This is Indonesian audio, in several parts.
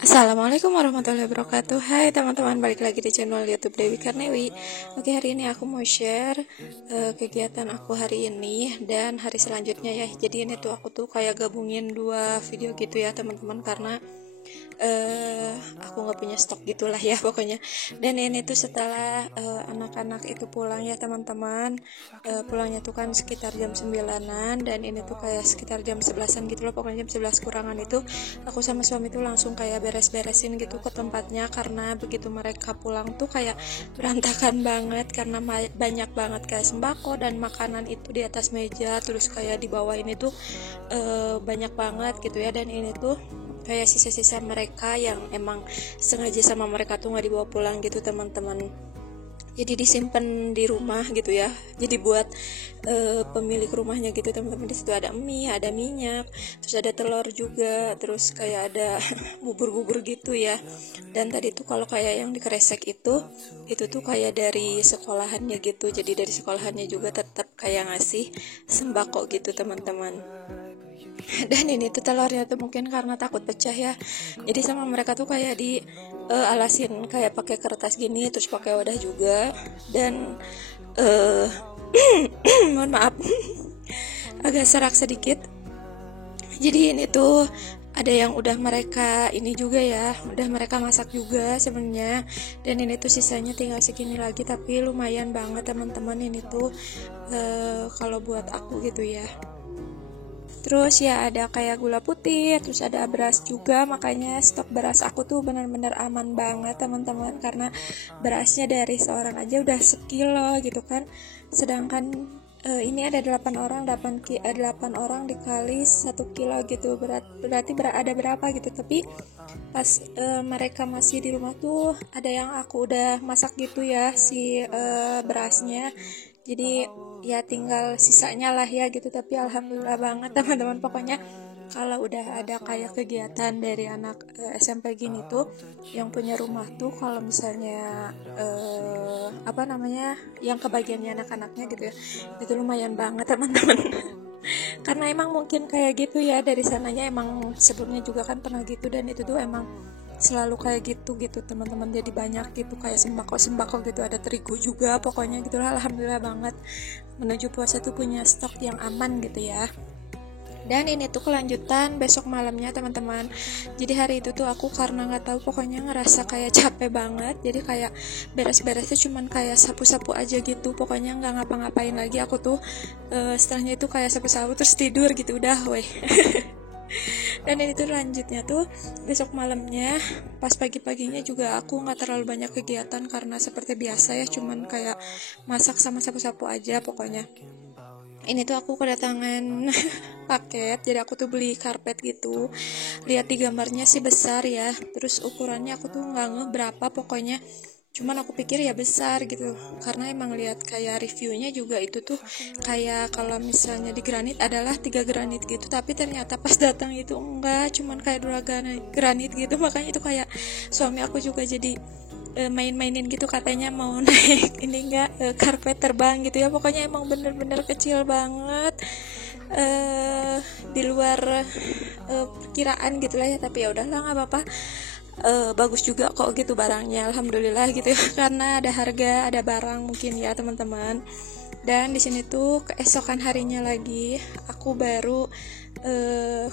Assalamualaikum warahmatullahi wabarakatuh. Hai teman-teman, balik lagi di channel YouTube Dewi Karnewi. Oke, hari ini aku mau share kegiatan aku hari ini dan hari selanjutnya ya. Jadi ini tuh aku tuh kayak gabungin dua video gitu ya teman-teman, karena aku nggak punya stok gitulah ya pokoknya. Dan ini tuh setelah anak-anak itu pulang ya teman-teman. Pulangnya tuh kan sekitar jam 9-an, dan ini tuh kayak sekitar jam 11-an gitu loh, pokoknya jam 11 kurangan itu aku sama suami tuh langsung kayak beres-beresin gitu ke tempatnya, karena begitu mereka pulang tuh kayak berantakan banget, karena banyak banget kayak sembako dan makanan itu di atas meja, terus kayak di bawah ini tuh banyak banget gitu ya. Dan ini tuh kayak sisa-sisa mereka yang emang sengaja sama mereka tuh nggak dibawa pulang gitu teman-teman, jadi disimpan di rumah gitu ya. Jadi buat pemilik rumahnya gitu teman-teman. Di situ ada mie, ada minyak, terus ada telur juga, terus kayak ada bubur-bubur gitu ya. Dan tadi tuh kalau kayak yang di kresek itu tuh kayak dari sekolahannya gitu, jadi dari sekolahannya juga tetap kayak ngasih sembako gitu teman-teman. Dan ini tuh telurnya tuh mungkin karena takut pecah ya, jadi sama mereka tuh kayak di alasin kayak pakai kertas gini, terus pakai wadah juga. Dan mohon maaf agak serak sedikit. Jadi ini tuh ada yang udah mereka ini juga ya, udah mereka masak juga sebenarnya. Dan ini tuh sisanya tinggal segini lagi, tapi lumayan banget teman-teman ini tuh kalau buat aku gitu ya. Terus ya ada kayak gula putih, terus ada beras juga, makanya stok beras aku tuh benar-benar aman banget teman-teman, karena berasnya dari seorang aja udah sekilo gitu kan. Sedangkan ini ada 8 orang, 8 orang dikali 1 kilo gitu, berarti ada berapa gitu. Tapi pas mereka masih di rumah tuh ada yang aku udah masak gitu ya si berasnya, jadi ya tinggal sisanya lah ya gitu. Tapi alhamdulillah banget teman-teman, pokoknya kalau udah ada kayak kegiatan dari anak SMP gini tuh yang punya rumah tuh, kalau misalnya yang kebagiannya anak-anaknya gitu ya, itu lumayan banget teman-teman. Karena emang mungkin kayak gitu ya, dari sananya emang sebelumnya juga kan pernah gitu, dan itu tuh emang selalu kayak gitu teman-teman. Jadi banyak gitu kayak sembako gitu, ada terigu juga, pokoknya gitulah. Alhamdulillah banget menuju puasa tuh punya stok yang aman gitu ya. Dan ini tuh kelanjutan besok malamnya teman-teman. Jadi hari itu tuh aku karena nggak tahu, pokoknya ngerasa kayak capek banget, jadi kayak beres-beresnya cuman kayak sapu-sapu aja gitu, pokoknya nggak ngapa-ngapain lagi aku tuh. Setelahnya itu kayak sapu-sapu terus tidur gitu udah weh. Dan ini tuh lanjutnya tuh besok malamnya, pas pagi-paginya juga aku nggak terlalu banyak kegiatan karena seperti biasa ya, cuman kayak masak sama sapu-sapu aja pokoknya. Ini tuh aku kedatangan paket, jadi aku tuh beli karpet gitu. Lihat di gambarnya sih besar ya, terus ukurannya aku tuh nggak ngeh berapa pokoknya, cuman aku pikir ya besar gitu, karena emang lihat kayak reviewnya juga itu tuh kayak kalau misalnya di granit adalah 3 granit gitu, tapi ternyata pas datang itu enggak, cuman kayak 2 granit gitu. Makanya itu kayak suami aku juga jadi main-mainin gitu, katanya mau naik ini enggak karpet terbang gitu ya. Pokoknya emang bener-bener kecil banget, di luar perkiraan gitu lah ya. Tapi ya udahlah, nggak apa-apa. Bagus juga kok gitu barangnya, alhamdulillah gitu ya. Karena ada harga, ada barang mungkin ya teman-teman. Dan di sini tuh keesokan harinya lagi aku baru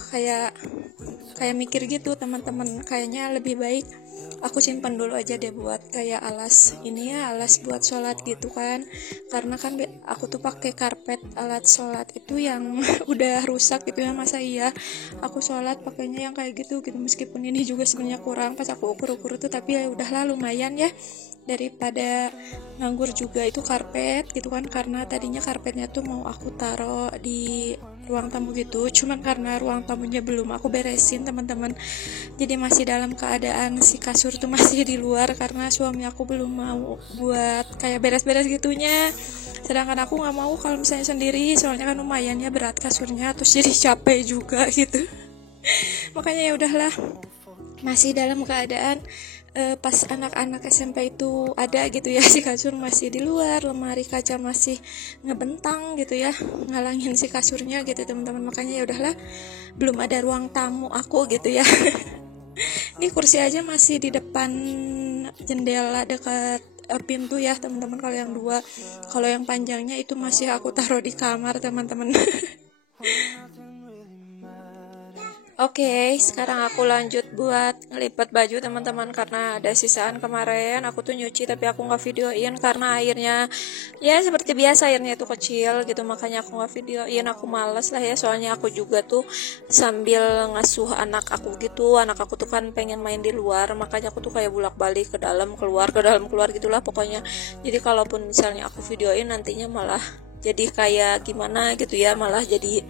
kayak mikir gitu teman-teman, kayaknya lebih baik aku simpan dulu aja deh buat kayak alas ini ya, alas buat sholat gitu kan. Karena kan aku tuh pakai karpet alat sholat itu yang udah rusak gitu ya, masa iya aku sholat pakainya yang kayak gitu. Meskipun ini juga sebenarnya kurang pas aku ukur-ukur tuh, tapi ya udahlah lumayan ya, daripada nganggur juga itu karpet gitu kan. Karena tadinya karpetnya tuh mau aku taruh di ruang tamu gitu, cuman karena ruang tamunya belum aku beresin teman-teman, jadi masih dalam keadaan si kasur tuh masih di luar, karena suami aku belum mau buat kayak beres-beres gitunya. Sedangkan aku nggak mau kalau misalnya sendiri, soalnya kan lumayan ya berat kasurnya, terus jadi capek juga gitu. Makanya ya udahlah, masih dalam keadaan pas anak-anak SMP itu ada gitu ya, si kasur masih di luar, lemari kaca masih ngebentang gitu ya, ngalangin si kasurnya gitu teman-teman. Makanya ya udahlah, belum ada ruang tamu aku gitu ya. Ini kursi aja masih di depan jendela dekat pintu ya teman-teman. Kalau yang dua, kalau yang panjangnya itu masih aku taruh di kamar teman-teman. Oke, sekarang aku lanjut buat ngelipat baju teman-teman, karena ada sisaan kemarin aku tuh nyuci tapi aku nggak videoin karena airnya ya seperti biasa airnya itu kecil gitu, makanya aku nggak videoin. Aku males lah ya, soalnya aku juga tuh sambil ngasuh anak aku gitu. Anak aku tuh kan pengen main di luar, makanya aku tuh kayak bolak-balik ke dalam keluar gitulah pokoknya. Jadi kalaupun misalnya aku videoin nantinya malah jadi kayak gimana gitu ya, malah jadi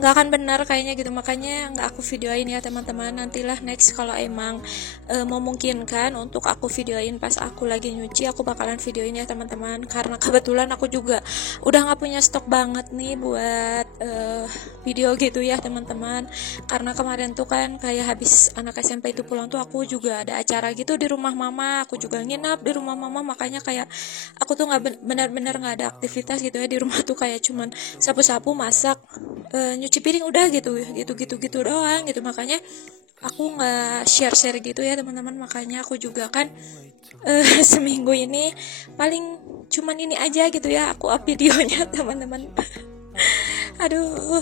nggak akan benar kayaknya gitu, makanya nggak aku videoin ya teman-teman. Nantilah next kalau emang memungkinkan untuk aku videoin pas aku lagi nyuci, aku bakalan videoin ya teman-teman, karena kebetulan aku juga udah nggak punya stok banget nih buat video gitu ya teman-teman. Karena kemarin tuh kan kayak habis anak SMP itu pulang tuh aku juga ada acara gitu di rumah mama, aku juga nginap di rumah mama, makanya kayak aku tuh nggak benar-benar nggak ada aktivitas gitu ya di rumah tuh, kayak cuman sapu-sapu, masak, nyuci piring, udah gitu doang gitu. Makanya aku nggak share gitu ya teman-teman, makanya aku juga kan seminggu ini paling cuman ini aja gitu ya aku up videonya teman-teman. Aduh.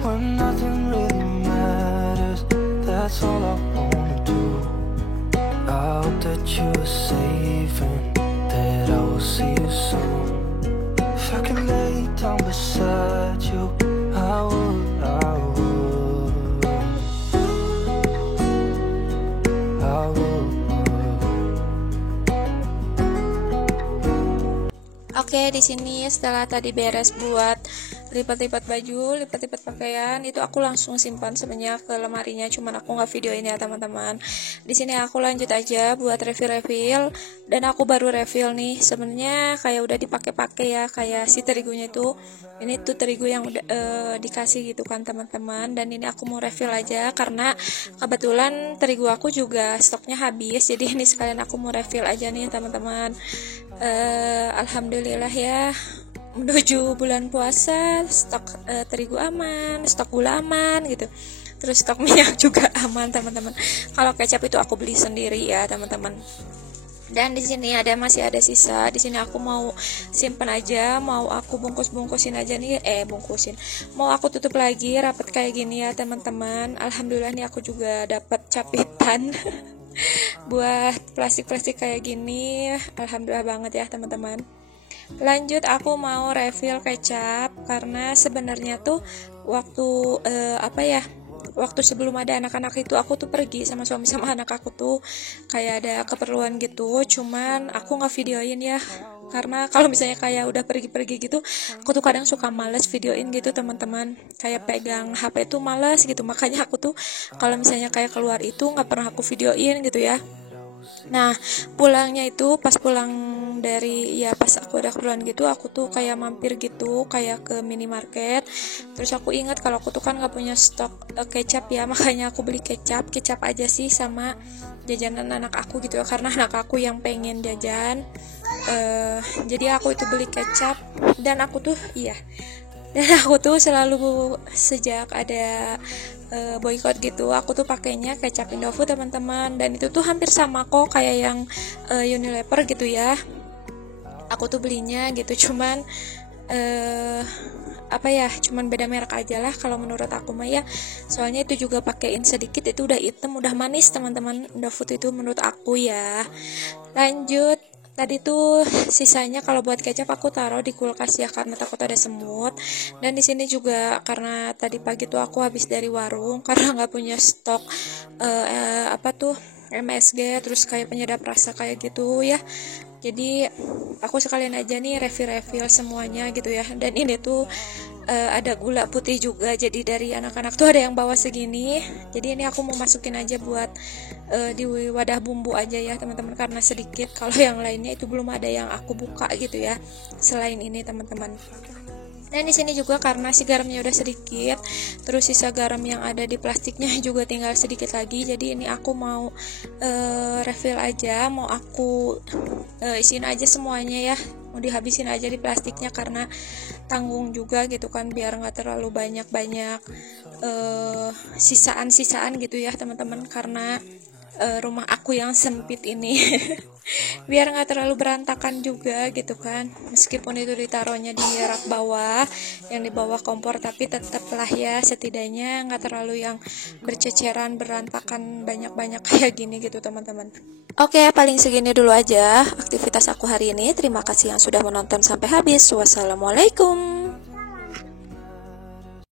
When nothing really matters, that's all I wanna do. I hope that you're safe and that I will see you soon. If I can lay down beside you, I would. Oke, di sini setelah tadi beres buat lipat-lipat baju, lipat-lipat pakaian, itu aku langsung simpan sebenarnya ke lemarinya, cuman aku nggak videoin ya teman-teman. Di sini aku lanjut aja buat refill, dan aku baru refill nih. Sebenarnya kayak udah dipakai-pakai ya, kayak si terigunya itu. Ini tuh terigu yang udah dikasih gitu kan teman-teman, dan ini aku mau refill aja karena kebetulan terigu aku juga stoknya habis. Jadi ini sekalian aku mau refill aja nih teman-teman. Alhamdulillah ya, menuju bulan puasa stok terigu aman, stok gula aman gitu, terus stok minyak juga aman teman-teman. Kalau kecap itu aku beli sendiri ya teman-teman. Dan di sini masih ada sisa. Di sini aku mau simpen aja, mau aku bungkusin aja nih, bungkusin. Mau aku tutup lagi rapat kayak gini ya teman-teman. Alhamdulillah nih aku juga dapat capitan buat plastik kayak gini. Alhamdulillah banget ya teman-teman. Lanjut aku mau refill kecap, karena sebenarnya tuh waktu waktu sebelum ada anak-anak itu aku tuh pergi sama suami sama anak aku tuh kayak ada keperluan gitu, cuman aku nggak videoin ya, karena kalau misalnya kayak udah pergi-pergi gitu aku tuh kadang suka males videoin gitu teman-teman, kayak pegang HP tuh males gitu. Makanya aku tuh kalau misalnya kayak keluar itu nggak pernah aku videoin gitu ya. Nah, pulangnya itu pas pulang pas aku ada keperluan gitu, aku tuh kayak mampir gitu kayak ke minimarket. Terus aku ingat kalau aku tuh kan nggak punya stok kecap ya, makanya aku beli kecap aja sih sama jajanan anak aku gitu ya, karena anak aku yang pengen jajan. Jadi aku itu beli kecap, dan aku tuh selalu sejak ada boykot gitu, aku tuh pakainya kecap Indofood teman-teman, dan itu tuh hampir sama kok kayak yang Unilever gitu ya. Aku tuh belinya gitu, cuman cuman beda merek aja lah kalau menurut aku mah ya. Soalnya itu juga pakein sedikit itu udah hitam, udah manis teman-teman. Indofood itu menurut aku ya. Lanjut, tadi tuh sisanya kalau buat kecap aku taruh di kulkas ya, karena takut ada semut. Dan di sini juga karena tadi pagi tuh aku habis dari warung karena nggak punya stok MSG, terus kayak penyedap rasa kayak gitu ya. Jadi aku sekalian aja nih refill semuanya gitu ya. Dan ini tuh ada gula putih juga, jadi dari anak-anak tuh ada yang bawa segini. Jadi ini aku mau masukin aja buat di wadah bumbu aja ya teman-teman, karena sedikit. Kalau yang lainnya itu belum ada yang aku buka gitu ya selain ini teman-teman. Dan di sini juga karena si garamnya udah sedikit, terus sisa garam yang ada di plastiknya juga tinggal sedikit lagi. Jadi ini aku mau refill aja, mau aku isiin aja semuanya ya, mau dihabisin aja di plastiknya karena tanggung juga gitu kan, biar nggak terlalu banyak sisaan-sisaan gitu ya teman-teman, karena rumah aku yang sempit ini biar nggak terlalu berantakan juga gitu kan, meskipun itu ditaruhnya di rak bawah yang di bawah kompor, tapi tetaplah ya setidaknya nggak terlalu yang berceceran berantakan banyak-banyak kayak gini gitu teman-teman. Oke, paling segini dulu aja aktivitas aku hari ini. Terima kasih yang sudah menonton sampai habis. Wassalamualaikum.